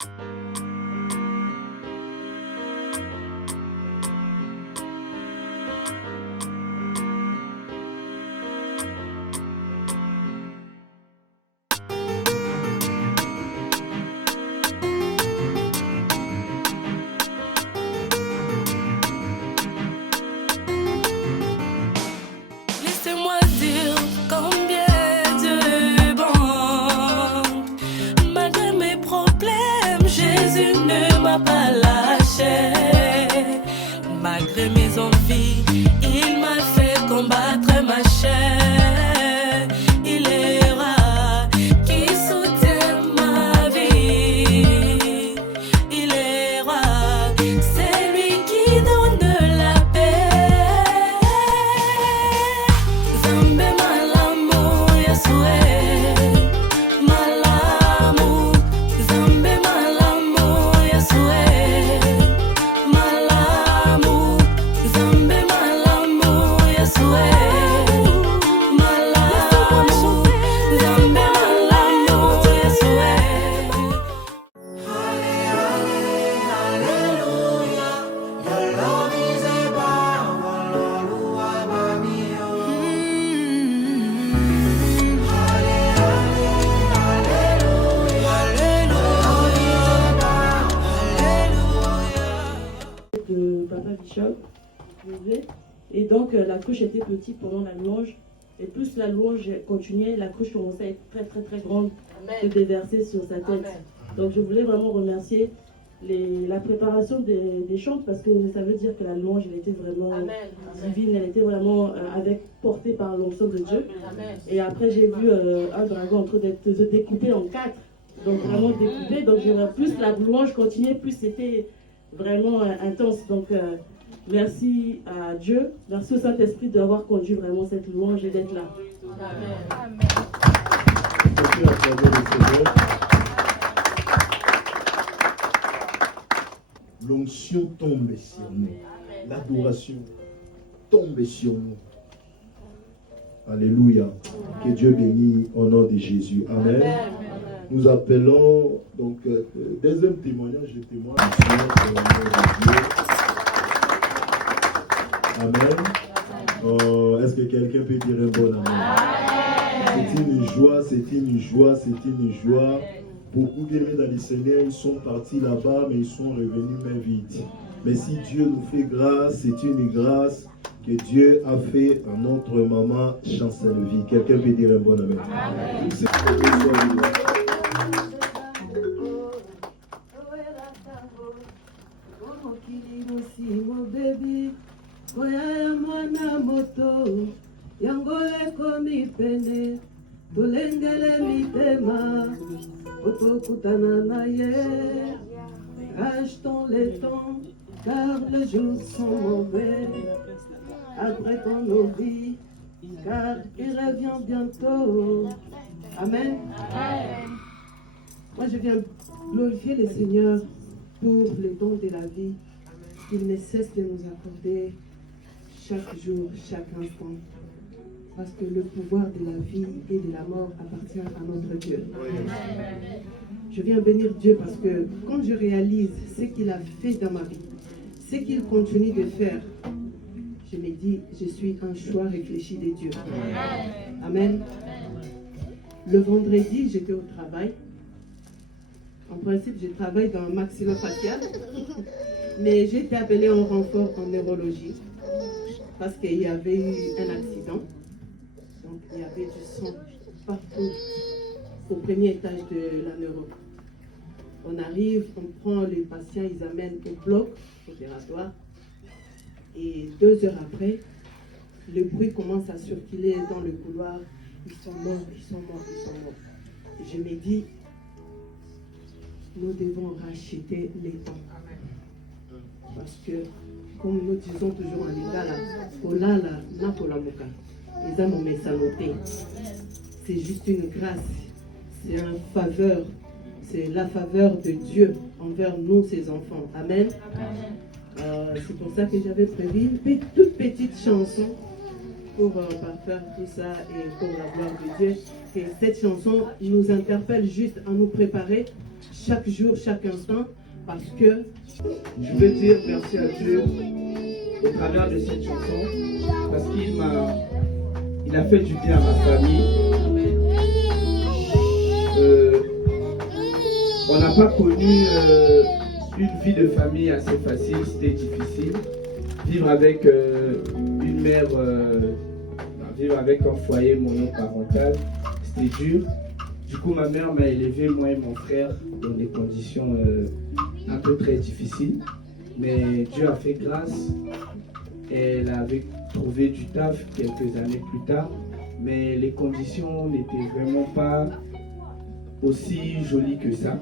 Laissez-moi dire combien Dieu est bon. Malgré mes problèmes, Jésus ne m'a pas lâché. Malgré mes envies, il m'a fait combattre ma chair. Il est roi qui soutient ma vie. Il est roi, c'est lui qui donne la paix. Zambe malamu Yesue, malamu. Zambe malamu Yesue, malamu. Zambe malamu Yesue, malamu. Zambe malamu Yesue. De Papa Bishop, et donc la couche était petite pendant la louange, et plus la louange continuait, la couche commençait à être très très très grande, se déverser sur sa tête. Donc je voulais vraiment remercier la préparation des chants, parce que ça veut dire que la louange elle était vraiment divine, elle était vraiment portée par l'onction de Dieu. Et après j'ai vu un dragon en train de se découper en 4, donc vraiment découpé, donc plus la louange continuait, plus c'était vraiment intense. Donc merci à Dieu, merci au Saint-Esprit d'avoir conduit vraiment cette louange et d'être là. Amen. L'onction tombe sur nous. L'adoration tombe sur nous. Alléluia. Que Dieu bénisse au nom de Jésus. Amen. Nous appelons donc deuxième témoignage de témoin. Amen. Est-ce que quelqu'un peut dire un bon amen? C'est une joie, c'est une joie, c'est une joie. Beaucoup d'aimés dans le Seigneur, ils sont partis là-bas, mais ils sont revenus main vide. Mais si Dieu nous fait grâce, c'est une grâce que Dieu a fait à notre maman Chancellerie. Quelqu'un peut dire un bon amen? Amen. Koya mwana moto yango ekomi pene tolengele mitema otokutana na ye. Achetons les temps car les jours sont mauvais. Apprêtons nos vies car il revient bientôt. Amen. Moi je viens glorifier le Seigneur pour le don de la vie qu'il ne cesse de nous accorder chaque jour, chaque instant. Parce que le pouvoir de la vie et de la mort appartient à notre Dieu. Je viens bénir Dieu parce que quand je réalise ce qu'il a fait dans ma vie, ce qu'il continue de faire, je me dis, je suis un choix réfléchi de Dieu. Amen. Le vendredi, j'étais au travail. En principe, je travaille dans maxillofacial, mais j'ai été appelée en renfort en neurologie parce qu'il y avait eu un accident. Donc, il y avait du sang partout au premier étage de la neuro. On arrive, on prend les patients, ils amènent au bloc opératoire. Et 2 heures après, le bruit commence à circuler dans le couloir. Ils sont morts, ils sont morts, ils sont morts. Et je me dis, nous devons racheter les temps. Parce que, comme nous disons toujours en Lingala, Olala Napolamoka, les âmes ont c'est juste une grâce, c'est une faveur, c'est la faveur de Dieu envers nous, ses enfants. Amen. C'est pour ça que j'avais prévu une toute petite chanson pour parfaire tout ça et pour la gloire de Dieu. Et cette chanson nous interpelle juste à nous préparer chaque jour, chaque instant, parce que Je veux dire merci à Dieu au travers de cette chanson parce il a fait du bien à ma famille. On n'a pas connu une vie de famille assez facile, c'était difficile. Vivre avec une mère, vivre avec un foyer monoparental, c'était dur. Du coup, ma mère m'a élevé, moi et mon frère, dans des conditions un peu très difficiles. Mais Dieu a fait grâce. Elle avait trouvé du taf quelques années plus tard. Mais les conditions n'étaient vraiment pas aussi jolies que ça.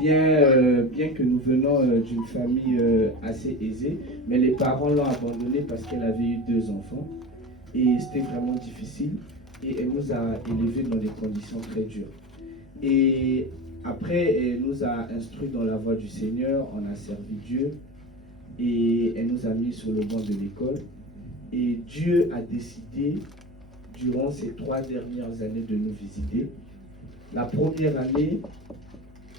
Bien que nous venons d'une famille assez aisée, mais les parents l'ont abandonnée parce qu'elle avait eu 2 enfants. Et c'était vraiment difficile. Et elle nous a élevés dans des conditions très dures. Et après, elle nous a instruits dans la voie du Seigneur, on a servi Dieu et elle nous a mis sur le banc de l'école. Et Dieu a décidé, durant ces 3 dernières années, de nous visiter. La première année,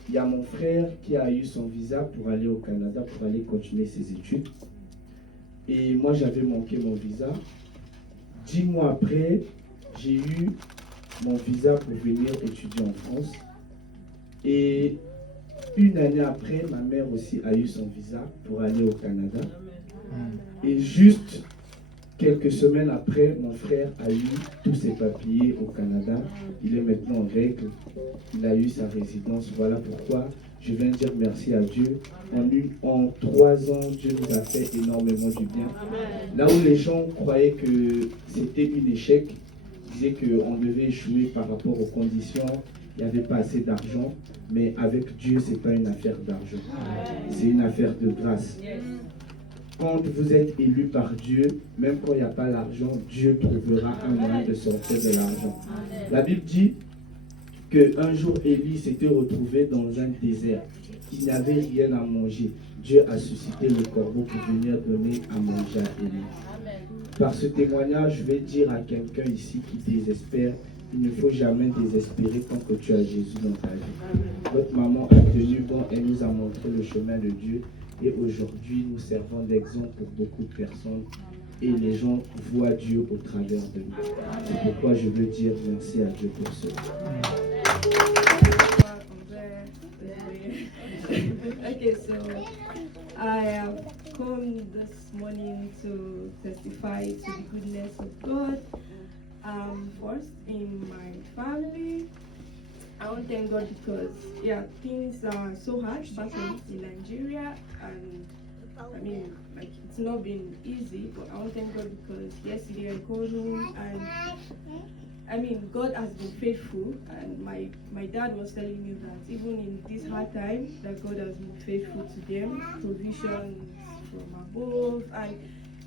il y a mon frère qui a eu son visa pour aller au Canada, pour aller continuer ses études. Et moi, j'avais manqué mon visa. 10 mois après, j'ai eu mon visa pour venir étudier en France. Et une année après, ma mère aussi a eu son visa pour aller au Canada. Et juste quelques semaines après, mon frère a eu tous ses papiers au Canada. Il est maintenant en règle. Il a eu sa résidence. Voilà pourquoi je viens dire merci à Dieu. En 3 ans, Dieu nous a fait énormément du bien. Là où les gens croyaient que c'était un échec, disaient qu'on devait échouer par rapport aux conditions, il n'y avait pas assez d'argent, mais avec Dieu, ce n'est pas une affaire d'argent. C'est une affaire de grâce. Quand vous êtes élu par Dieu, même quand il n'y a pas l'argent, Dieu trouvera un moyen de sortir de l'argent. La Bible dit qu'un jour, Élie s'était retrouvé dans un désert. Il n'avait rien à manger. Dieu a suscité le corbeau pour venir donner à manger à Élie. Par ce témoignage, je vais dire à quelqu'un ici qui désespère, il ne faut jamais désespérer tant que tu as Jésus dans ta vie. Votre maman a tenu bon, elle nous a montré le chemin de Dieu. Et aujourd'hui, nous servons d'exemple pour beaucoup de personnes. Et les gens voient Dieu au travers de nous. C'est pourquoi je veux dire merci à Dieu pour cela. Okay, so I have come this morning to testify to the goodness of God. First, in my family, I want to thank God because, things are so hard back in Nigeria, and I mean, like, it's not been easy, but I want to thank God because yesterday I called home and I mean, God has been faithful, and my dad was telling me that even in this hard time, that God has been faithful to them, provisions from above, and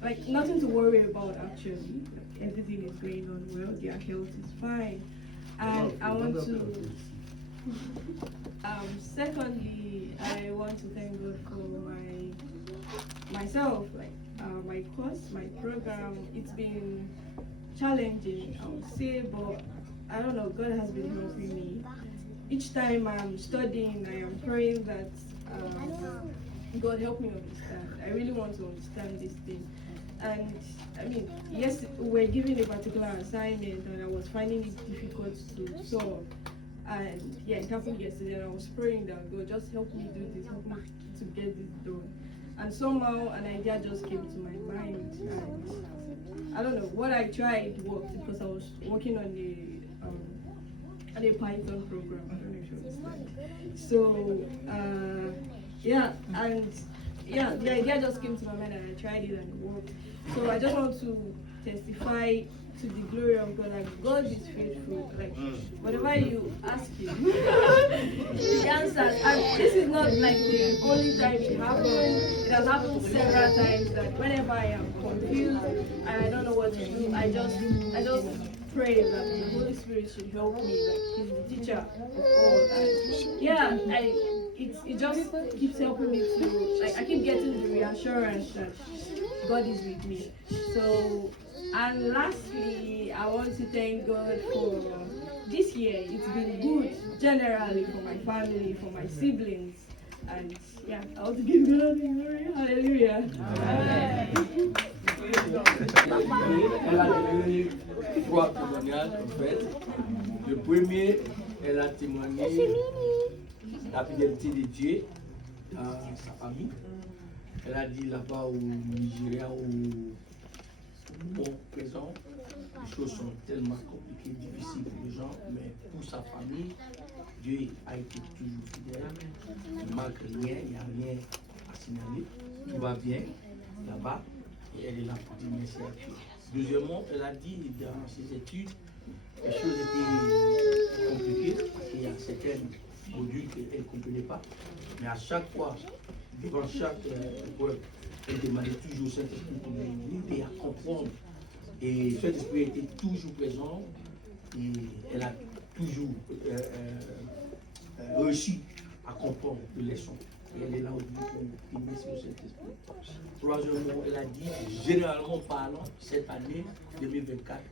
like nothing to worry about actually. Everything is going on well, their health is fine. And I want to, secondly, I want to thank God for myself, like my course, my program. It's been challenging, I would say, but I don't know, God has been helping me. Each time I'm studying, I am praying that God help me understand. I really want to understand this thing. And I mean, yes, we're given a particular assignment and I was finding it difficult to solve. And yeah, it happened yesterday and I was praying that God just help me do this, help me to get this done. And somehow an idea just came to my mind. And I don't know, what I tried worked because I was working on a Python program. I don't know if you understand. So, the idea just came to my mind and I tried it and it worked. So I just want to testify to the glory of God. Like, God is faithful. Like, whatever you ask Him, He answers. And this is not like the only time it happened. It has happened several times that whenever I am confused and I don't know what to do, I just pray that the Holy Spirit should help me. Like, He's the teacher of all. And it just keeps helping me to, like, I keep getting the reassurance that God is with me. So, and lastly, I want to thank God for this year. It's been good generally for my family, for my siblings, and yeah, I want to give God the glory. Hallelujah. Amen. Elle a donné 3 témoignages en fait. Le premier, elle a témoigné la fidélité de Dieu à sa famille. Elle a dit là-bas au Nigeria, au présent, les choses sont tellement compliquées, difficiles pour les gens, mais pour sa famille, Dieu a été toujours fidèle. Il ne manque rien, il n'y a rien à signaler. Tout va bien là-bas et elle est là pour dire merci à Dieu. Deuxièmement, elle a dit dans ses études, les choses étaient compliquées parce qu'il y a certains modules qu'elle ne comprenait pas. Mais à chaque fois, devant chaque épreuve, elle demandait toujours au Saint-Esprit pour l'aider à comprendre. Et cet esprit était toujours présent et elle a toujours réussi à comprendre les leçons. Et elle est là aujourd'hui pour aimer sur cet esprit. Troisièmement, elle a dit, généralement parlant, cette année 2024,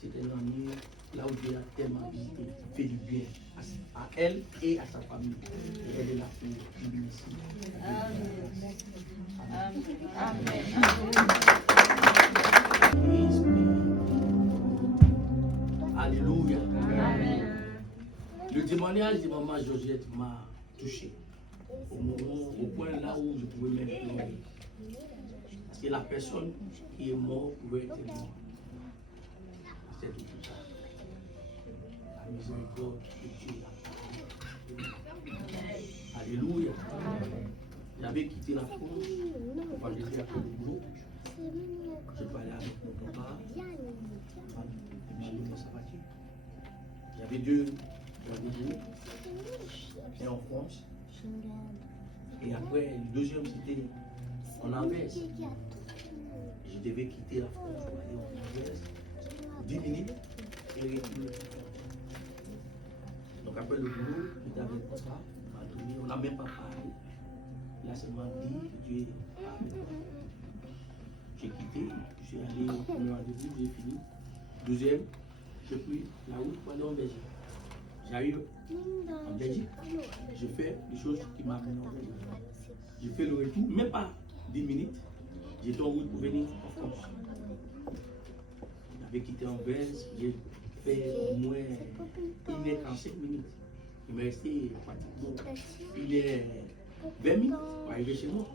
c'était une année là où Dieu a tellement visité, fait du bien à elle et à sa famille. Et elle est là pour dire merci. Alléluia. Le témoignage de maman Georgette m'a touché. Au point là où je pouvais même pleurer. Parce que la personne qui est morte pouvait être morte. C'est tout ça. La miséricorde de Dieu. Alléluia. J'avais quitté la France quand j'étais après le boulot. J'ai parlé avec mon papa. Il m'a donné sa voiture. J'avais 2 rendez-vous. Un en France. Et après, le deuxième, c'était en Anvers. Je devais quitter la France pour aller en Anvers. 10 minutes et retourner. Donc après le boulot, j'étais avec mon papa. On n'a même pas parlé. Il a seulement dit que Dieu est avec moi. J'ai quitté, je suis allé au premier rendez-vous, j'ai fini. Deuxième, j'ai pris la route pour aller en Belgique. J'arrive en Belgique, je fais les choses qui m'amènent en Belgique. Je fais le retour, même pas 10 minutes, j'étais en route pour venir en France. J'avais quitté Anvers, j'ai fait au moins 1h45 minutes. Il me restait pratiquement 1h20 minutes pour arriver chez moi.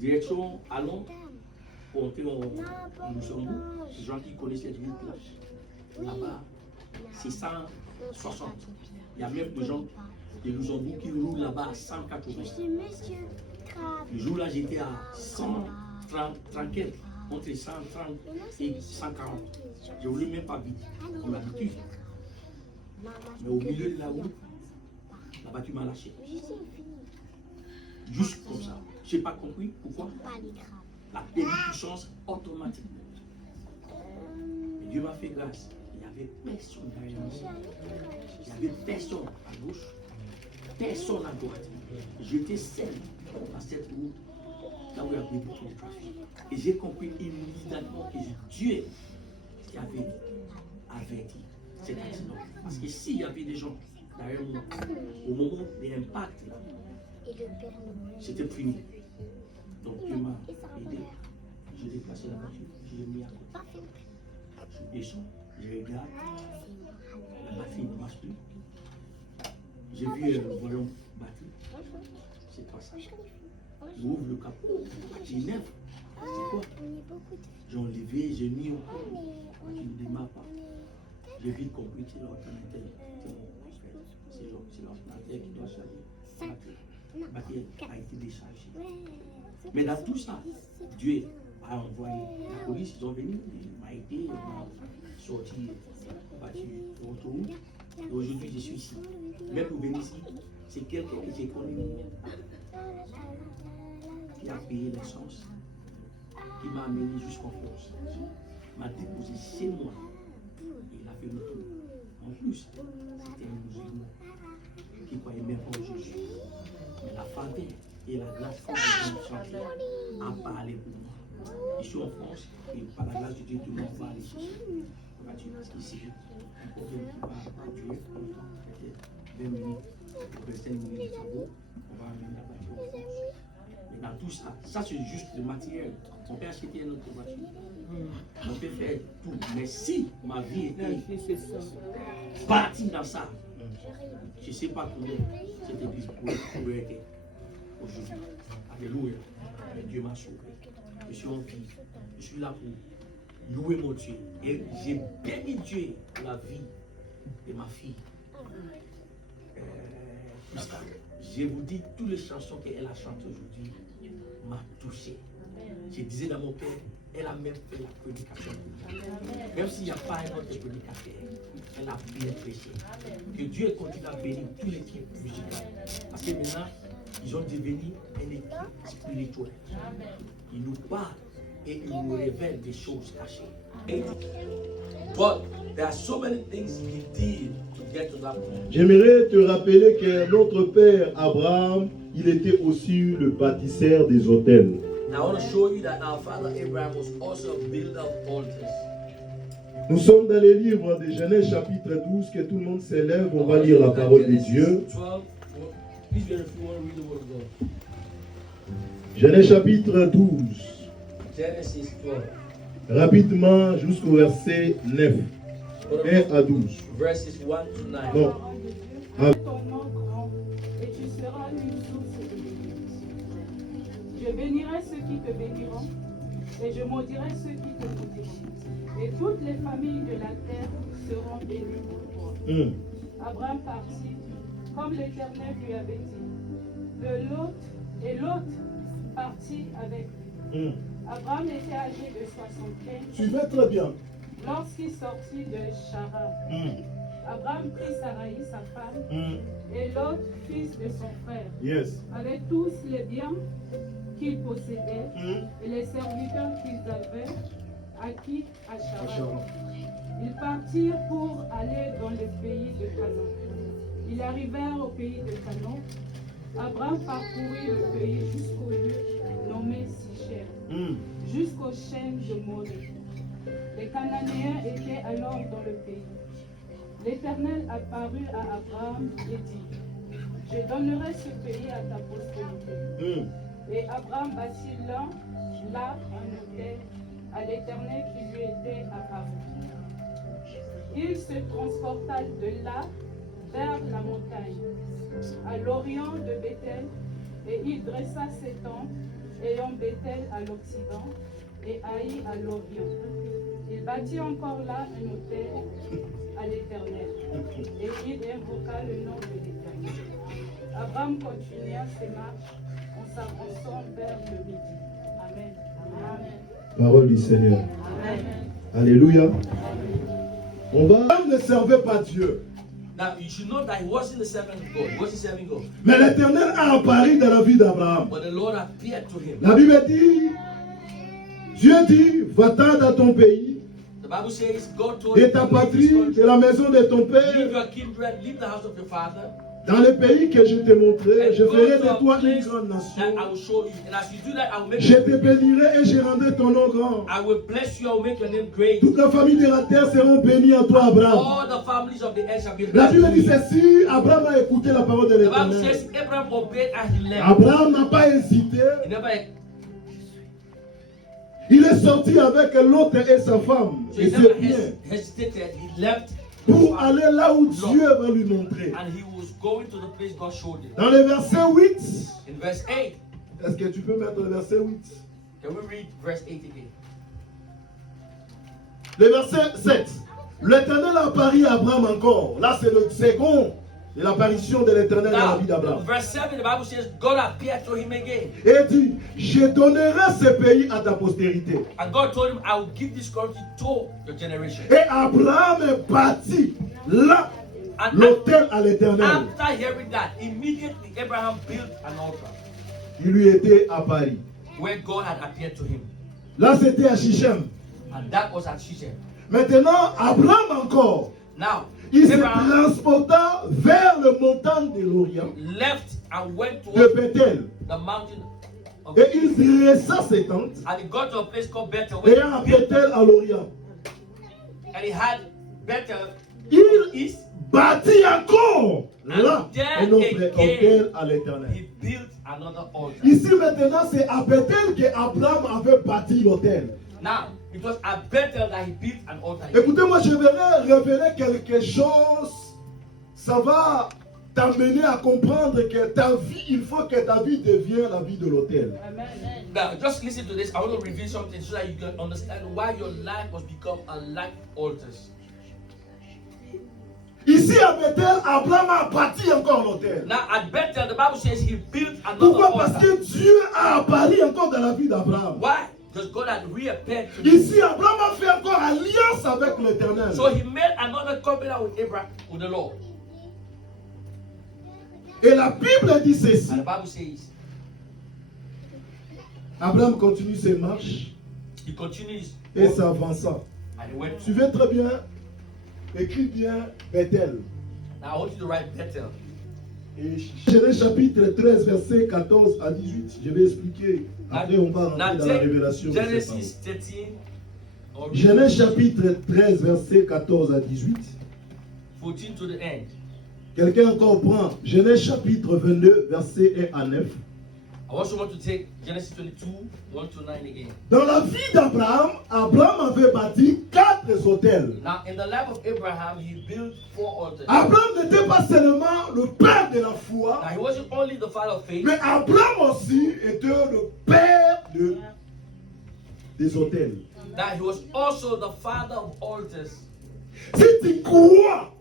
Direction à Londres, pour entrer en Luxembourg. Les gens qui connaissent cette route-là, là-bas, c'est 160. Il y a même des gens de Luxembourg qui roulent là-bas à 180. Le jour-là, j'étais à 130, entre 130 et 140. Je ne voulais même pas vite, comme l'habitude. Mais au milieu de la route, la voiture m'a lâché. Juste comme ça. Je n'ai pas compris pourquoi. La perdu puissance automatiquement. Mais Dieu m'a fait grâce. Il n'y avait personne derrière moi. Il n'y avait personne à gauche, personne à droite. J'étais seul dans cette route, là où il y avait beaucoup de trafic. Et j'ai compris immédiatement que Dieu qui avait averti cet accident. Parce que s'il y avait des gens derrière moi, au moment de l'impact, c'était fini. Donc Dieu m'a aidé. J'ai déplacé la voiture, je l'ai mis à côté. Je descends, je regarde, la batterie ne marche plus. J'ai vu le volant battu. C'est pas ça. J'ouvre le capot, la batterie neuve. C'est quoi? J'ai enlevé, j'ai mis au capot. La voiture ne démarre pas. J'ai vite compris que c'est l'ordinateur. C'est l'ordinateur qui doit charger. La batterie a été déchargée. Mais dans tout ça, Dieu a envoyé la police, ils ont venu, il m'a aidé, il m'a sorti, battu autoroute. Et aujourd'hui, je suis ici. Même pour venir ici, c'est quelqu'un que j'ai connu qui a payé l'essence, qui m'a amené jusqu'en France, m'a déposé chez moi. Et il a fait le tour. En plus, c'était un musulman qui croyait même pas en Jésus. Father et la grâce qu'on a chanter a parlé pour moi. Ici en France, et par la grâce de Dieu, tout le monde va aller chercher. On va dire ici, on va durer longtemps, peut-être 20 minutes, après 5 minutes de travaux, on va amener la voiture en France. Mais dans tout ça, ça c'est juste le matériel. On peut acheter une autre voiture. On peut faire tout. Mais si ma vie était partie dans ça, je ne sais pas comment cette église pourrait être aujourd'hui. Alléluia. Mais Dieu m'a sauvé. Je suis en vie. Je suis là pour louer mon Dieu. Et j'ai béni Dieu pour la vie de ma fille. Je vous dis, toutes les chansons qu'elle a chantées aujourd'hui m'ont touché. Je disais dans mon cœur, elle a même fait la prédication. Même s'il n'y a pas un autre prédicateur, elle a bien prêché. Que Dieu continue à bénir toute l'équipe musicale. Parce que maintenant, ils ont devenu une équipe spirituelle. Ils nous parlent et ils nous révèlent des choses cachées. But there are so many things he did to get to that point. J'aimerais te rappeler que notre père Abraham, il était aussi le bâtisseur des autels. Now I want to show you that our father Abraham was also a builder of altars. Nous sommes dans les livres de Genèse chapitre 12, que tout le monde s'élève, on va lire la parole de Dieu. 12, please if you want to read the word of God. Genèse chapitre 12, Genesis 12, rapidement jusqu'au verset 9, 1 à 12. verses 1 to 9. Bon. Ton nom grand, et tu seras une source de bénédiction. Je bénirai ceux qui te béniront, et je maudirai ceux qui te maudiront. Et toutes les familles de la terre seront bénies pour toi. Abraham partit, comme l'Éternel lui avait dit. Lot partit avec lui. Abraham était âgé de 75 Suivez très bien. lorsqu'il sortit de Charan. Abraham prit Sarai, sa femme, et Lot, fils de son frère, Yes. avec tous les biens qu'ils possédaient et les serviteurs qu'ils avaient acquis à Charan. Ils partirent pour aller dans le pays de Canaan. Ils arrivèrent au pays de Canaan. Abraham parcourut le pays jusqu'au lieu nommé Sichem, jusqu'aux chaînes de Morée. Les Cananéens étaient alors dans le pays. L'Éternel apparut à Abraham et dit, je donnerai ce pays à ta postérité. Et Abraham bâtit là un autel à l'Éternel qui lui était apparu. Il se transporta de là vers la montagne, à l'orient de Bethel, et il dressa ses tentes, ayant Bethel à l'occident et Haï à l'orient. Il bâtit encore là un autel à l'Éternel, et il invoqua le nom de l'Éternel. Abraham continua ses marches en s'avançant vers le midi. Amen. Amen. Parole du Seigneur. Amen. Alléluia. On va. Abraham ne servait pas Dieu. Now you should know that he wasn't serving God. He wasn't serving God. Mais l'Éternel a apparu dans la vie d'Abraham. But the Lord appeared to him. La Bible dit, Dieu dit, va-t'en dans ton pays, The Bible says God told de him ta to leave patrie, his de country, la maison de ton leave père, your kindred, leave the house of your father. dans le pays que je t'ai montré, And je go ferai to de a toi une place grande that nation. I will show you. And as you do that, I will make Je you te great. bénirai et je rendrai ton nom grand. I will bless you, I will make your name great. Toute la famille de la terre seront bénies en toi, Abraham. All the families of the earth shall be La blessed. Bible dit through you. ceci, Abraham a écouté la parole de The Bible l'Éternel. says Abraham obeyed and he left. Abraham n'a pas hésité. He never, Il est sorti avec l'autre et sa femme so et he ses never biens hesitated. He left pour aller là où Dieu va lui montrer. and he was going to the place God showed him. Dans le verset 8, In verse 8, est-ce que tu peux mettre le verset 8? can we read verse 8 again? Le verset 7. L'Éternel a apparu à Abraham encore. Là, c'est le second de l'apparition de l'Éternel dans la Now, vie d'Abraham. verse 7, the Bible says God appeared to him again. Et dit, je donnerai ce pays à ta postérité. And God told him, I will give this country to your generation. Et Abraham est parti là, And l'autel à l'Éternel. after hearing that, immediately Abraham built an altar Il lui était apparu. where God had appeared to him. Là, c'était à Shichem. And that was at Shechem. Maintenant, Abraham encore, Now, Il se Abraham transporta vers le montagne de l'Orient, left and went de towards Bethel. the mountain of Et il dressa ses tentes, and he got to a place called Bethel. et à Bethel à l'Orient. And he had Bethel Il east. bâtit encore là there un autre again, autel à l'Éternel. He built another altar. Ici maintenant, c'est à Bethel qu'Abraham avait bâti l'autel. Now, it was at Bethel that he built an altar. Écoutez-moi, je vais révéler quelque chose. Ça va t'amener à comprendre que ta vie, il faut que ta vie devienne la vie de l'autel. Now, just listen to this. I want to reveal something so that you can understand why your life must become a life altars. Ici à Bethel, Abraham a bâti encore l'autel. Now, at Bethel, the Bible says he built another Pourquoi? Parce altar. que Dieu a apparu encore dans la vie d'Abraham. Why? Because God had reappeared to him. Ici, Abraham a fait encore alliance avec l'Éternel. So he made another covenant with Abraham, with the Lord. Et la Bible dit ceci. And the Bible says Abraham continue ses marches he continues et s'avança. and he went. Suivez très bien, écris bien Bethel. Now I want you to write Bethel. Et Genèse chapitre 13, verset 14 à 18. Je vais expliquer. Après, on va rentrer Now dans la take révélation. de ces paroles. Genesis 13, or Genèse chapitre 13, verset 14 à 18. 14 to the end. Quelqu'un encore prend Genèse chapitre 22, verset 1 à 9. I also want to take Genesis 22, 1 to 9 again. Dans la vie d'Abraham, Abraham avait bâti 4 hôtels. Now, in the life of Abraham, he built 4 altars. Abraham n'était pas seulement le père de la foi, Now, he wasn't only the father of faith, mais Abraham aussi était le père des hôtels. now he was also the father of altars. Si tu crois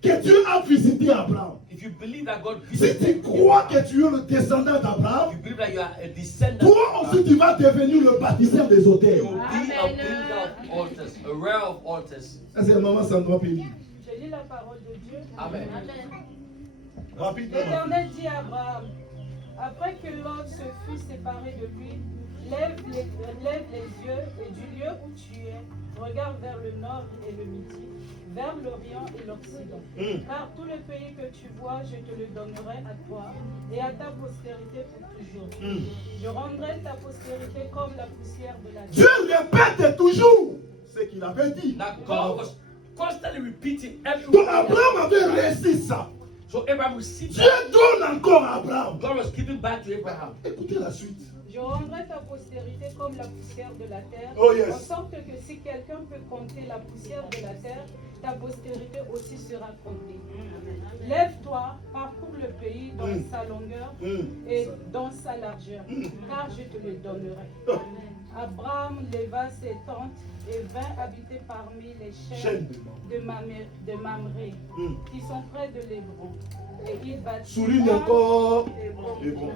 que Dieu a visité Abraham, If you believe that God si visited tu you, crois que tu es le descendant if d'Abraham, you believe that you are a descendant toi of aussi Abraham, tu vas devenir le bâtisseur des you hôtels. will be a builder of altars, a rearer of altars. Ça c'est maman Sandra Péli. Je lis la parole de Dieu. Amen. Rapidement. L'Éternel dit à Abraham, après que Lot se fut séparé de lui, lève les yeux et du lieu où tu es, regarde vers le nord et le midi, vers l'Orient et l'Occident. Car tout le pays que tu vois, je te le donnerai à toi et à ta postérité pour toujours. Je rendrai ta postérité comme la poussière de la Dieu terre. répète toujours ce qu'il avait dit. Now, God was constantly repeating every Donc word. Abraham avait réussi ça. So Abraham received Dieu that. donne encore à Abraham. God was giving back to Abraham. Écoutez la suite. Je rendrai ta postérité comme la poussière de la terre, Oh, yes. en sorte que si quelqu'un peut compter la poussière de la terre, ta postérité aussi sera comptée. Lève-toi, parcours le pays dans sa longueur et dans sa largeur, car je te le donnerai. Abraham leva ses tentes et vint habiter parmi les chaînes de Mamré, qui sont près de l'Hébron. Et il bâtit Souligne là- encore. Hébron. Hébron.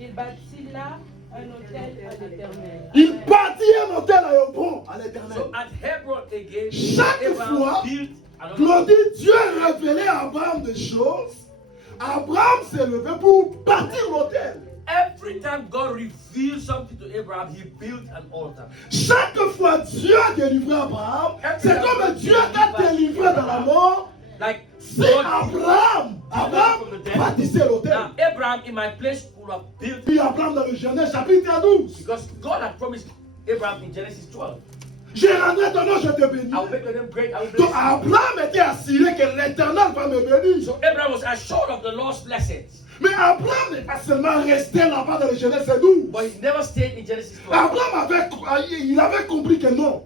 Il bâtit là un hôtel à l'Éternel. Il bâtit un hôtel à Hébron, à l'Éternel. So at Hebron again, Chaque Abraham fois, built another. Claudie, Dieu a révélé à Abraham des choses. Abraham s'est levé pour bâtir l'hôtel. Every time God revealed something to Abraham, he built an altar. Chaque fois Dieu a délivré Abraham, c'est comme Dieu t'a délivré dans la mort. Like C'est Abraham. Abraham bâtissait l'hôtel. Now Abraham in my place would have built Puis Abraham dans le Genèse chapitre 12. because God had promised Abraham in Genesis 12. Je rendrai ton nom, je te bénis. I will make your name great. I will Donc bless you. Abraham était assuré que l'Éternel va me bénir. So Abraham was assured of the Lord's blessings, Mais Abraham n'est pas seulement resté là-bas dans le Genèse 12. but he never stayed in Genesis 12. Abraham avait compris que non.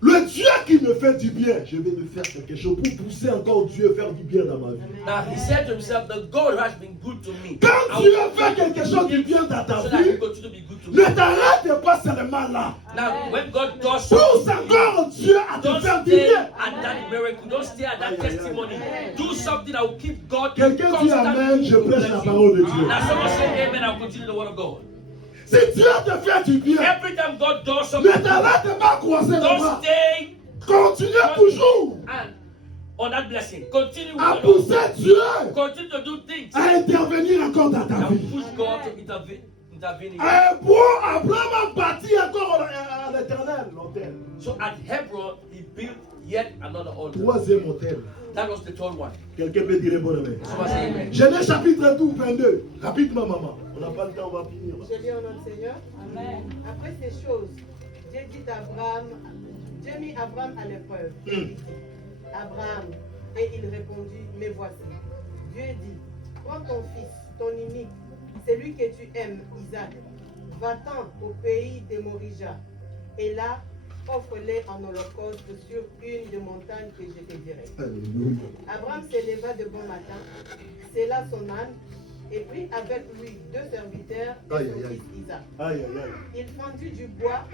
Le Dieu qui me fait du bien, je vais me faire quelque chose pour pousser encore Dieu à faire du bien dans ma vie. Now he said to himself, the God who has been good to me, Quand I Dieu will fait quelque chose de bien dans ta so that he vie, continue to be good to ne me. t'arrête pas seulement là. Now when God does Pousse something, encore Dieu à te don't faire du stay bien. at that miracle. Don't stay at that testimony. Do something that will keep God Quelqu'un dit Amen, je prêche la parole de Dieu. Now someone say amen, I'll continue the word of God. Si Dieu te fait du bien, Every time God does ne something, t'arrête pas à croiser les don't bras. stay Continue toujours and on that blessing. Continue with à the Lord. pousser Dieu Continue to do things à intervenir encore dans ta that vie. will push God to intervene in it. Abraham a bâti encore à l'Éternel l'autel. So at Hebron, he yet another altar. Troisième autel. That was the third one. Quelqu'un peut dire bon amen. Someone say amen. Genèse chapitre 12, 22. Rapidement, maman. On n'a pas le temps, on va finir. Je lis au nom du Seigneur. Amen. Après ces choses, Dieu dit à Abraham, Dieu mit Abraham à l'épreuve. Et il dit, Abraham, et il répondit, mais voici. Dieu dit, prends ton fils, ton unique, celui que tu aimes, Isaac, va-t'en au pays des Morija, et là, offre-les en holocauste sur une des montagnes que je te dirai. Alléluia. Abraham s'éleva de bon matin, scella son âne, et prit avec lui 2 serviteurs et Aïe, son aïe, aïe. fils Isaac. Aïe, aïe, aïe. Il fendit du bois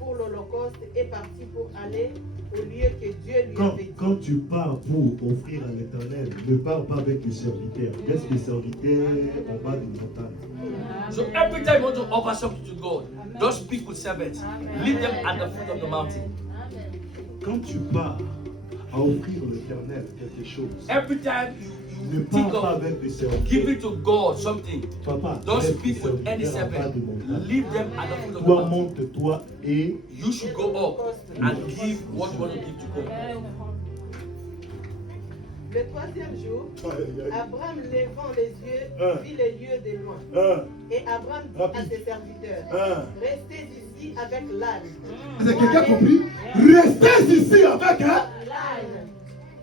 pour l'holocauste et partit pour aller au lieu que Dieu lui avait dit. Quand tu pars pour offrir à l'Éternel, ne pars pas avec les serviteurs. Laisse les serviteurs en bas des montagnes. So every time you want to offer something to God, don't speak with servants. Leave them at the foot of the mountain. Quand tu pars à offrir à l'Éternel quelque chose, Every time ne you pars think pas of avec les serviteurs. giving to God something, Papa, don't laisse les speak with any serviteurs en bas servant. des montagnes. Leave them at the foot of the Toi, mountain. monte-toi et You should go up and give what you want to give to God. Le 3e jour, Abraham levant les yeux, vit les lieux de loin. Et Abraham dit à ses serviteurs, restez ici avec l'âne. Est-ce que quelqu'un a compris? Restez ici avec L'âne.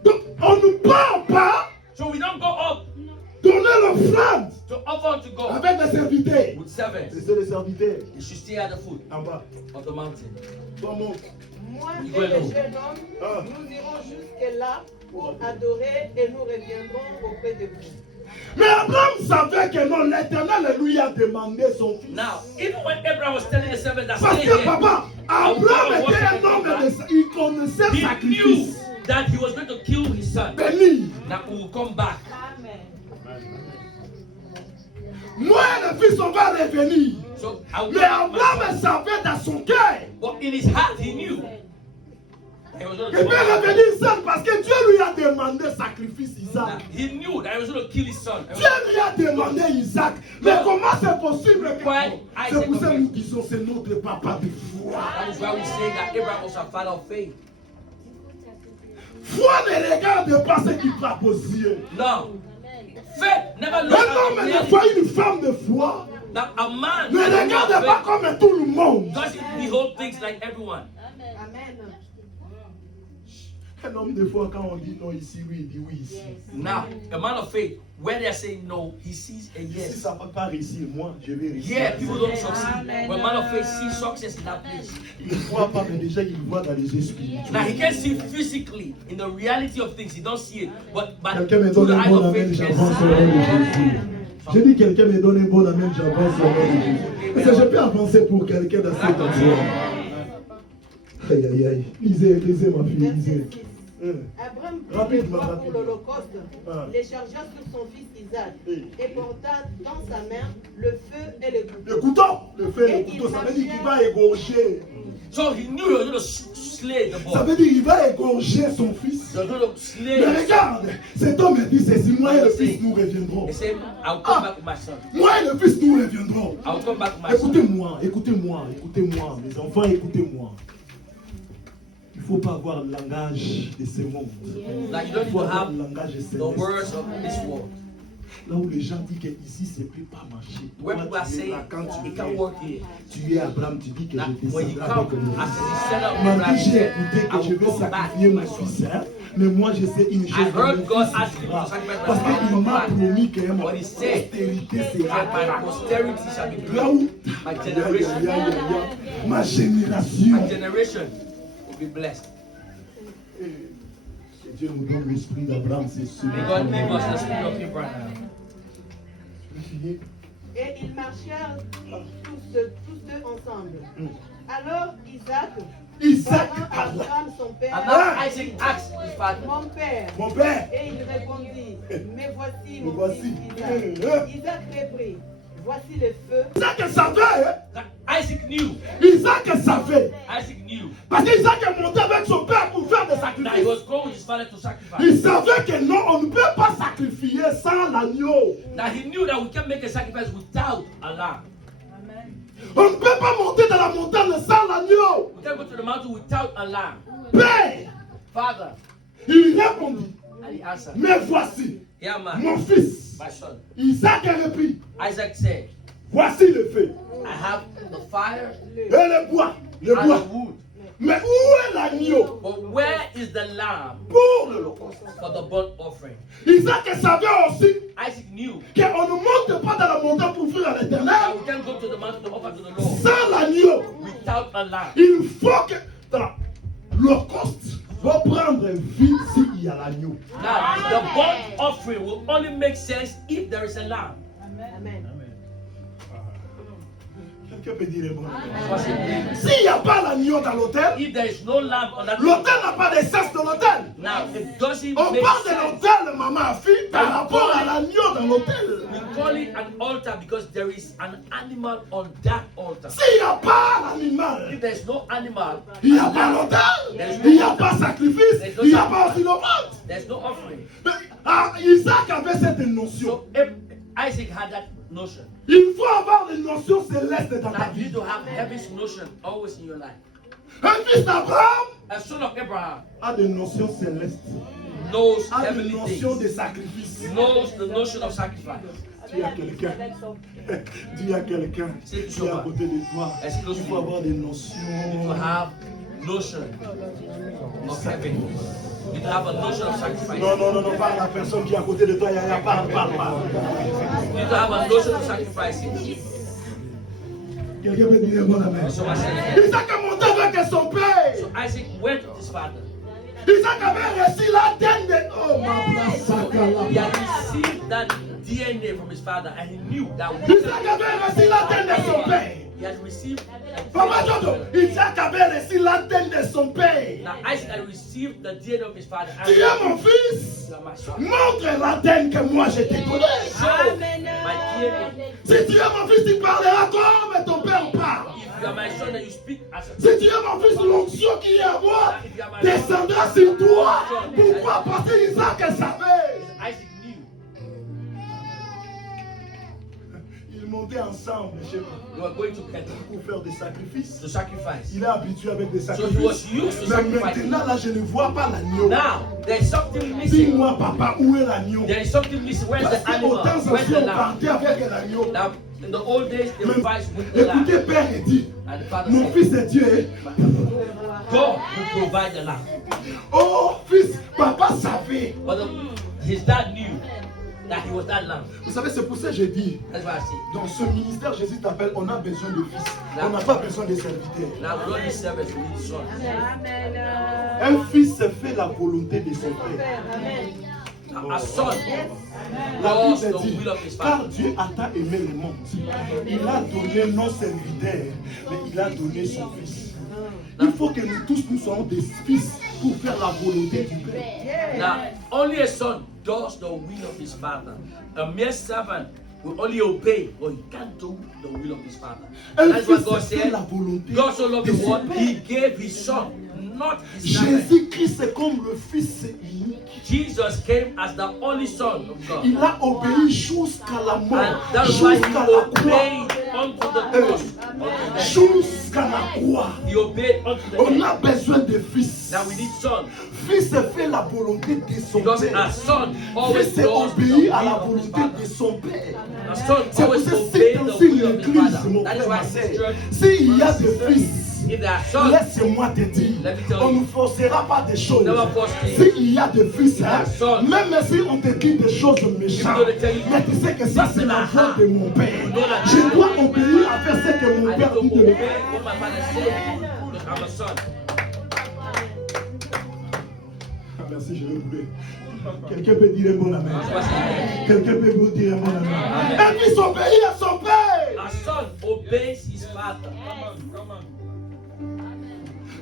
Donc, on ne part pas So we don't go up donner l'offrande to offer to God avec les serviteurs. with servants. C'est les serviteurs You should stay at the foot en bas. of the mountain. Toi, monte. Moi Il et va le là. jeune homme, nous irons jusque là pour adorer et nous reviendrons auprès de vous. Mais Abraham savait que non, l'Éternel lui a demandé son fils. Now, even when Abraham was telling the servants that Parce stay que here, papa, Abraham était un homme il connaissait le he knew sacrifice. that he was going to kill his son. Béni. That we will come back. Moi et le fils, on va revenir. So I will Mais come back my Abraham son. savait dans son cœur. But in his heart, he knew that he was going Il to peut kill revenir seul parce que Dieu lui a demandé sacrifice Isaac. He knew that he was going to kill his son. Dieu lui a demandé Isaac. Mais comment c'est possible que... Why? C'est pour ça que nous disons c'est notre papa de foi. That is why we say that Abraham was a father of faith. Foi ne regarde pas ce qui frappe aux yeux. No. Faith never looks Un at homme the de reality. foi, une femme de foi, That a man ne regarde pas comme tout le monde. doesn't behold things like everyone. Amen. Un homme de foi, quand on dit non ici, oui, il dit oui ici. Now, a man of faith, when they're saying no, he sees a Si yes. ça ne va pas réussir, moi, je vais réussir. Yeah, people don't succeed. But a man of faith sees success in that place. Il ne voit pas, mais déjà, il voit dans les esprits. Now, he can see physically in the reality of things. He don't see it. But Quelqu'un me through donne the un eye bon of amen, faith, he j'avance can au nom de see. Jésus. J'ai dit quelqu'un me donne un bon amen, j'avance au nom de Jésus. Parce que je peux avancer pour quelqu'un dans cette endroit. Aïe, aïe, aïe. Lisez ma fille, Verset lisez. 6. Hum. Abraham prit Rapidement, le bois pour rapidement. l'holocauste, Ah. les chargea sur son fils Isaac, Oui. et porta dans sa main le feu et le Le couteau. couteau, le feu, Et le couteau, il ça veut dire qu'il marchait. va égorger. So he knew he was going to slay the Ça boy. veut dire qu'il va égorger son fils. He was going to slay Mais his son. regarde, cet homme dit ceci, moi et le fils nous reviendrons. He said, I'll come back with my son. Moi et le fils nous reviendrons. I'll come back with my son. Écoutez-moi, écoutez-moi, écoutez-moi, mes enfants, écoutez-moi. Il ne faut pas avoir le langage de ce monde. Like you Il don't need faut to avoir have le langage the céleste. words of this world. Là où les gens disent qu'ici, ça ne peut pas marcher. Where Toi, people are tu es saying, là, quand we tu can es, work here. tu es Abraham, tu dis que Now, je when you descendrai avec come, le as fils. he set up Il m'a Abraham, dit, he j'ai said, écouté I que je will vais come back sacrifier with mon my son. fils. Hein? Mais moi, je sais une chose. I heard mon God fils ask you vivra. to sacrifice my Parce son. qu'il m'a promis que ma What he said, postérité that sera my posterity shall be là great. où My Aïe, aïe, generation, aïe, aïe, aïe. Ma génération. my generation will be blessed. Que Dieu nous donne l'esprit d'Abraham, c'est sûr. May God give us the spirit of Abraham. Et ils marchèrent tous deux ensemble. Alors Isaac parlant à parla. Abraham son père, And now Isaac asked his father, mon père. Mon père, Et il répondit, mais voici Me mon voici. fils Isaac. Isaac reprit, voici le feu. Isaac savait. Hein? that Isaac knew. Isaac savait. Isaac knew Parce qu'Isaac est monté avec son père pour faire des that he sacrifices. was going with his father to sacrifice. Il savait que non, on ne peut pas sacrifier sans l'agneau. Now he knew that we can make a sacrifice without a lamb. On ne peut pas monter dans la montagne sans l'agneau. We can go to the mountain without a lamb. Père, Father, Il répondit, and he answered, mais voici, here man, mon fils. my son. Isaac reprit, Isaac said, voici le feu I have the fire et le bois. Le and bois. the wood, Mais où est l'agneau but where is the lamb pour l'Holocauste? for the burnt offering? Isaac savait aussi Isaac knew qu'on ne monte pas dans la montagne pour offrir à that l'éternel we can go to the mountain to offer to the Lord sans l'agneau. without a lamb. Il faut que dans l'Holocauste va prendre vie s'il y a l'agneau. Now, the burnt offering will only make sense if there is a lamb. Amen. Quelqu'un peut dire bon. What's it mean? S'il n'y a pas l'agneau dans l'hôtel, If there is no lamb on that l'hôtel n'a pas d'essence de l'hôtel. now it doesn't On make parle de sense. l'hôtel, maman, fille, par rapport à l'agneau dans l'hôtel. We call it an altar because there is an animal on that altar. S'il n'y a pas l'animal, If there is no animal, il n'y a pas l'autel, il n'y a pas sacrifice, il n'y a pas aussi l'offrande. there's no offering. Mais, Isaac avait cette notion. So if Isaac had that notion. Il faut avoir des notions célestes dans ta Now you vie. need to have heaven's notion always in your life. Un fils d'Abraham A son of Abraham a des notions célestes, knows a des heavenly notions de things, sacrifice. knows the notion of sacrifice. Dis à quelqu'un, dis à quelqu'un qui est à côté de toi, il faut avoir des You notions. have notion of heaven. You have a notion of sacrifice. Non, non, non, non, parle à la personne qui est à côté de toi, parle, parle, parle. You need to have a notion of sacrificing. Quelqu'un peut dire bon amen. So I said, Isaac est monté avec son père. so Isaac went with his father. Isaac avait reçu l'ADN de... Oh, ma place, So Sakala. he had received that DNA from his father and he knew that Isaac avait reçu l'ADN de son père. he had received. Papa Jodo, Isaac avait reçu l'ADN de son père. Now Isaac had received the DNA of his father. Tu es mon fils. You are my son. Montre l'ADN que moi je te connais. Show my DNA. Si tu es mon fils, tu parleras comme ton père parle. If you are my son, then you speak as a Si tu es mon fils, l'onction qui est à moi descendra sur toi. Pourquoi? Parce que Isaac savait. Isaac knew. Ils montaient ensemble chez moi We were going to Bethel pour faire des sacrifices. to sacrifice. Il est habitué avec des So he was sacrifices. used to Mais sacrificing. maintenant, là, je ne vois pas l'agneau. Now there is something missing. Dis-moi, papa, où est l'agneau? There is something missing. Where's Parce the animal? qu'au temps Where's ancien, the on lamb? partait avec l'agneau. Now in the old days they Mais would fight with the écoutez, lamb. Père, il dit, And the father mon said, fils est Dieu. God will provide the lamb. Oh, fils, papa savait. But his dad knew that he was that lamb. Vous savez, c'est pour ça que j'ai dit, That's why I say. dans ce ministère, Jésus t'appelle, on a besoin de fils. On n'a pas besoin de serviteurs. Now we don't need servants, we need sons. Un fils fait la volonté de son père. Now, a son La does Bible the dit, will of his car father. Dieu a tant aimé le monde. Il a donné non serviteur, mais il a donné son fils. Il faut que nous tous nous soyons des fils pour faire la volonté du Père. Now, only a son does the will of his father. A mere servant will only obey, but he can't do the will of his father. Un That's what fils God fait said. la volonté God so loved de the son world, Père. he gave his son, not his servant. Jésus-Christ est comme le fils unique. Jesus came as the only son of God. Il a obéi jusqu'à la And mort, that's why he jusqu'à la croix. obeyed unto the cross. Unto death. Jusqu'à la croix. He obeyed unto the On death. a besoin de fils. Now we need son. Fils fait la volonté de son Because a père. son always Fils does the obéit à la will of his volonté father. de son père. A son C'est pour always ça que obeys c'est the aussi will of his l'église, father. mon That is frère, why ma this sœur. church, S'il y a des fils, if there are sons, laisse-moi te dire, Let me tell on you. ne forcera pas des choses. Never force things. S'il y a des fils, There are sons. même si on te dit des choses méchantes, gonna tell you, mais tu sais que ça c'est la voix de mon père. know that Je dois obéir à faire ce que mon I père need to dit de obey faire. what my father said because I'm a son. Merci, je vais couper. Quelqu'un peut dire un bon amen. That's why I say, Quelqu'un peut vous dire un bon amen. Un fils obéit à son père. a son obeys his father.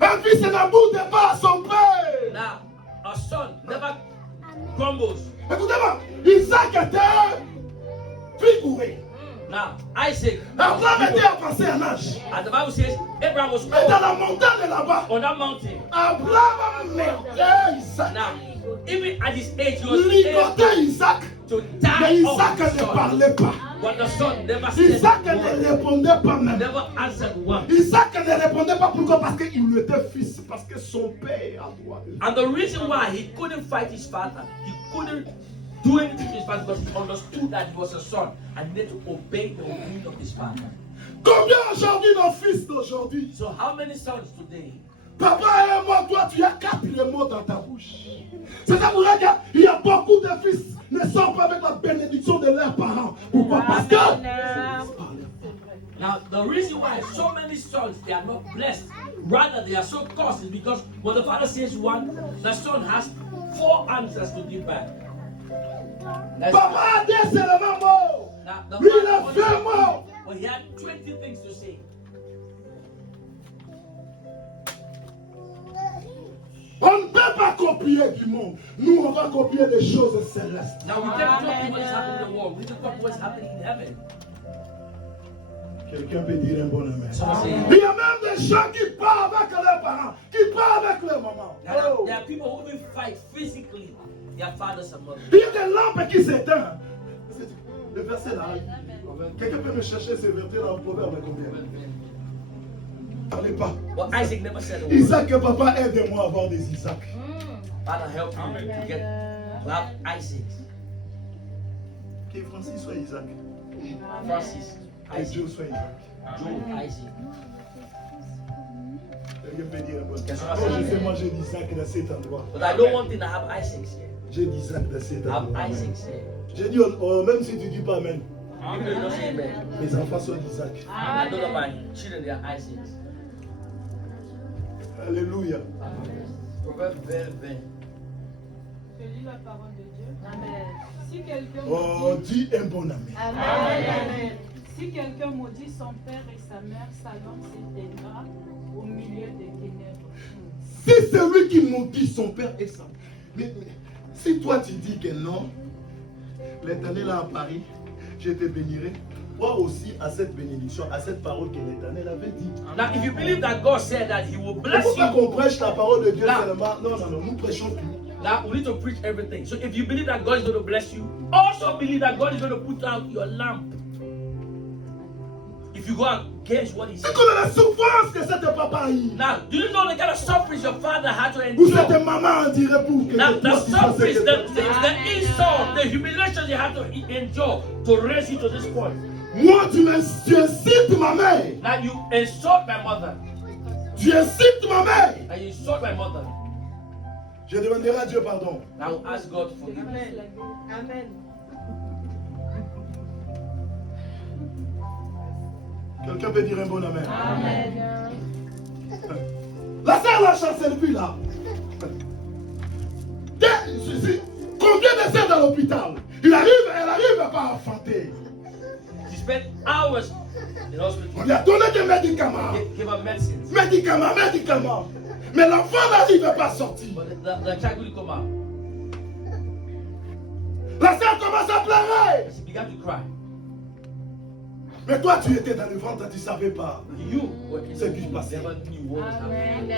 Un fils ne boude pas à son père. Now, a son never grumbles. Écoutez-moi, Isaac était figuré. Now, Isaac, Abraham était avancé en âge. as the Bible says, Abraham was Mais dans old la montagne là-bas, on that mountain. Abraham merdait Isaac. Now, even at his age, he was able Ligotait Isaac. to die Mais of Isaac the ne son. parlait pas. But the son never said Isaac a ne word. répondait pas même. Never answered one. Isaac ne répondait pas pourquoi? Parce qu'il était fils, parce que son père a droit de And the reason why he couldn't fight his father, he couldn't do anything to his father, because he understood that he was a son and he needed to obey the will of his father. Combien aujourd'hui nos fils d'aujourd'hui? So how many sons today? Papa et moi, toi, tu as 4 mots dans ta bouche. C'est ça pour dire qu'il y a beaucoup de fils ne sont pas avec la bénédiction de leurs parents. Pourquoi? Parce que Now, the reason why so many sons they are not blessed, rather they are so cursed, is because when the father says one, the son has 4 answers to give back. That's Papa a dit seulement mot. now, the Lui, il father a only fait mot. but he had 20 things to say. On ne peut pas copier du monde. Nous, on va copier des choses célestes. Now we can't copy what is happening in the world. We can copy what's happening in heaven. Quelqu'un peut dire un bon amen. Someone say, Il y a même des gens qui parlent avec leurs parents, qui parlent avec leurs mamans. now, there are people who will fight physically their fathers and mothers. Il y a des lampes qui s'éteignent. Le verset là. Quelqu'un peut me chercher ce verset là en proverbe combien? Parlez pas. But Isaac never said a word. Isaac, papa, aide-moi à avoir des Isaac. Father, help me to get to have Isaac. Que Francis soit Isaac. Francis, Que Isaac, Joe soit Isaac. Joe, Isaac. Quelqu'un peut dire un bon. Qu'est-ce que Oh, ça je fait? sais, moi j'ai d'Isaac dans cet endroit. But I don't want to have Isaac here. J'ai d'Isaac dans cet Have endroit. Isaac here. J'ai dit, même si tu dis pas Amen, Even if you don't say amen, mes enfants sont d'Isaac. I know that my children they are Isaacs. Alléluia. Proverbe 20. Je lis la parole de Dieu. Si quelqu'un Oh, maudit, dis un bon ami. si quelqu'un maudit son père et sa mère, sa lampe s'éteindra au milieu des ténèbres. Si celui qui maudit son père et sa mais si toi tu dis que non, l'Éternel a Paris, je te bénirai. Toi aussi à cette bénédiction, à cette parole que l'Éternel avait dit. Now, if you believe that God said that He will bless Il faut pas qu'on you, prêche la parole de Dieu Là. seulement. Non, non, non, nous prêchons tout. now we need to preach everything. So if you believe that God is going to bless you, also believe that God is going to put out your lamp. If you go against what He Tu said. connais la souffrance que cette papa a eu. Now, do you know the kind of suffering your father had to Ou cette endure? maman en dirait pour que Now, the toi tu fasses suffering, quelque the chose. insult, the humiliation you had to endure to raise you to this point. Moi, tu incites ma mère. Now, you insult my mother. Tu incites ma mère. And you insult my mother. Je demanderai à Dieu pardon. Now, ask God to forgive me. Amen. Quelqu'un peut dire un bon amen. La sœur la chancellerie là. Combien de sœurs dans l'hôpital? Elle arrive pas à enfanter. She spent hours in hospital. On lui a donné des médicaments. Give her medicines. Médicaments. Mais l'enfant n'arrive pas à sortir. But the child will come out. La sœur commence à pleurer. She began to cry. Mais toi, tu étais dans le ventre, tu ne savais pas. You were in Ce qui se passait. never knew what was happening.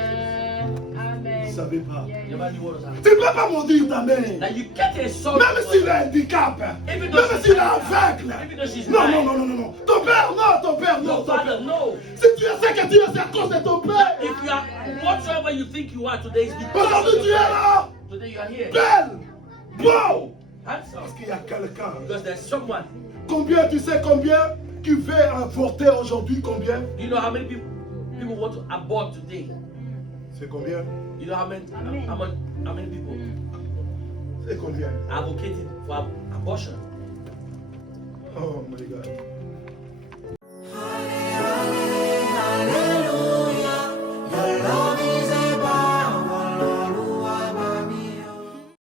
Tu ne savais pas. You never knew what was happening. Tu ne peux pas maudire ta mère. Now you can't insult Même your s'il mother. a un handicap. Even though Même she's s'il est blind. aveugle. Even though she's Non, blind. non. Ton père, non. No, father, no. Si tu sais que tu es, c'est à cause de ton père. If you are whatsoever you think you are today is because Aujourd'hui, of tu your es father. là. Today you are here. Belle. Beau. Handsome. Parce qu'il y a quelqu'un. Because there's someone. Combien, tu sais combien qui veut avorter aujourd'hui? Combien? Do you know how many people want to abort today? C'est combien? You know how many people C'est combien? are advocating for abortion? Oh my God.